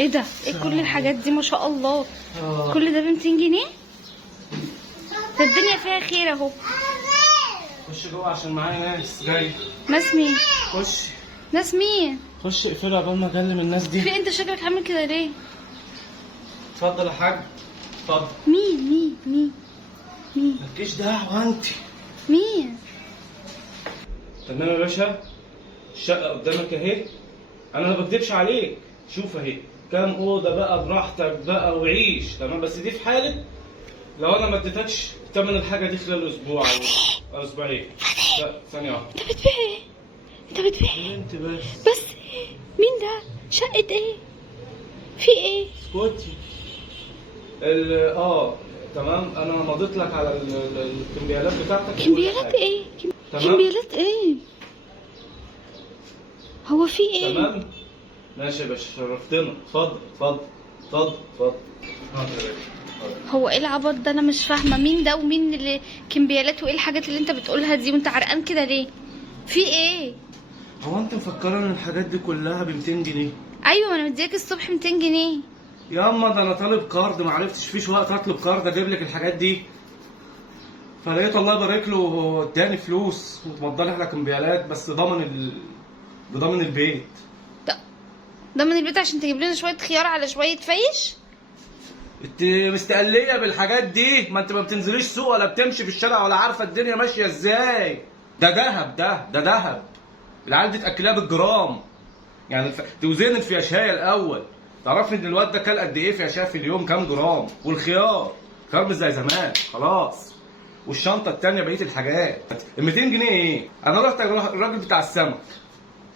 ايه ده؟ ايه كل الحاجات دي ما شاء الله؟ كل ده ب 200 جنيه؟ ده الدنيا فيها خير اهو. خش جوه عشان معايا ناس جاي. ناس مين؟ خش. ناس مين؟ خش اقفلها قبل ما اكلم الناس دي. في انت شكلك عامل كده ليه؟ اتفضل يا حاج. اتفضل. مين؟ مالكيش دعوه انت. مين؟ تمام يا باشا، الشقه قدامك اهي، انا ما بكدبش عليك. شوف اهي كام اوضه بقى براحتك بقى وعيش. تمام، بس دي في حاله لو انا ما اديتكش ثمن الحاجه دي خلال اسبوع او اسبوعين. لا ثانيه واحده. انت بتبيع ايه؟ انت بتبيع ايه؟ انت بس. بس ايه؟ مين ده؟ شقة ايه؟ في ايه؟ اسكتي. تمام، انا مضيت لك على الكمبيالات بتاعتك. كمبيالات ايه؟ تمام؟ كمبيالات ايه؟ هو في ايه؟ تمام ماشي يا باشا، شرفتنا. اتفضل اتفضل اتفضل اتفضل. حاضر يا باشا. هو ايه العبط ده؟ انا مش فاهمه مين ده ومين اللي كمبيالات وايه الحاجات اللي انت بتقولها دي وانت عرقان كده ليه؟ في ايه؟ هو انت مفكره ان الحاجات دي كلها ب 200 جنيه؟ ايوه، انا مديك الصبح 200 جنيه. يا اما ده انا طالب كارد، ما عرفتش فيش وقت اطلب كارد اجيب لك الحاجات دي، فلقيت الله يبارك له اداني فلوس وتمضى لي على كمبيالات، بس بضامن البيت. ده من البيت عشان تجيب لنا شويه خيار على شويه فيش؟ انت مستقليه بالحاجات دي؟ ما انت ما بتنزليش سوق ولا بتمشي في الشارع ولا عارفه الدنيا ماشيه ازاي. ده دهب، ده دهب. العيال دي تاكلها بالجرام، يعني توزن الفياشايه الاول تعرفي ان الواد ده كل قد ايه فياشايه في اليوم، كام جرام. والخيار خيار مش زي زمان خلاص. والشنطه التانيه بقيه الحاجات. ال 200 جنيه ايه؟ انا رحت الراجل بتاع السمك،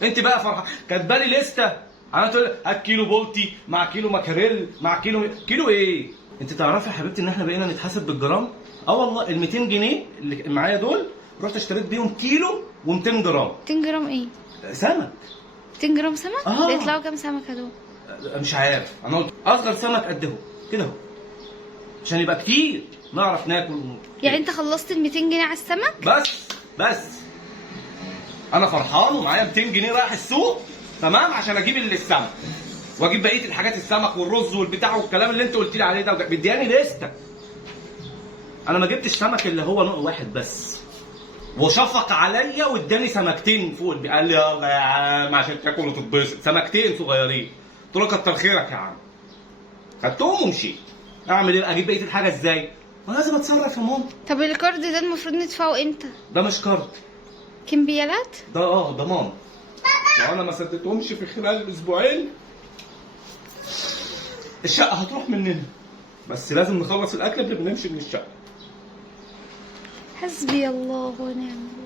انت بقى فرحه كاتبه لي لسته، انا تقول هات كيلو بولتي مع كيلو ماكاريل مع كيلو ايه؟ انت تعرفي يا حبيبتي ان احنا بقينا نتحاسب بالجرام؟ اه والله. ال 200 جنيه اللي معايا دول رحت اشتريت بيهم كيلو و200 جرام. 200 جرام ايه؟ سمك. 200 جرام سمك؟ آه. يطلعوا كام سمكه دول؟ مش عارف، انا قلت اصغر سمك قد اهو كده اهو عشان يبقى كتير نعرف ناكل. يعني انت خلصت ال 200 جنيه على السمك؟ بس انا فرحان ومعايا 200 جنيه رايح السوق تمام عشان اجيب السمك واجيب بقيه الحاجات، السمك والرز والبتاع والكلام اللي انت قلت لي عليه ده، مدياني لسته. انا ما جبتش سمك اللي هو نوع واحد بس، وشفق عليا واداني سمكتين فوق قال لي يلا يا عم عشان تاكل وتتبسط، سمكتين صغيرين. قلت له كتر خيرك يا عم، خدتهم ومشيت. اعمل ايه؟ اجيب بقيه الحاجه ازاي؟ ما لازم اتصرف يا ماما. طب الكارد ده المفروض ندفعه امتى؟ ده مش كارد، كمبيالات؟ ده ضمان. لو انا ما سددتهمش في خلال اسبوعين الشقه هتروح مننا، بس لازم نخلص الاكل قبل ما نمشي من الشقه. حسبي الله ونعم الوكيل.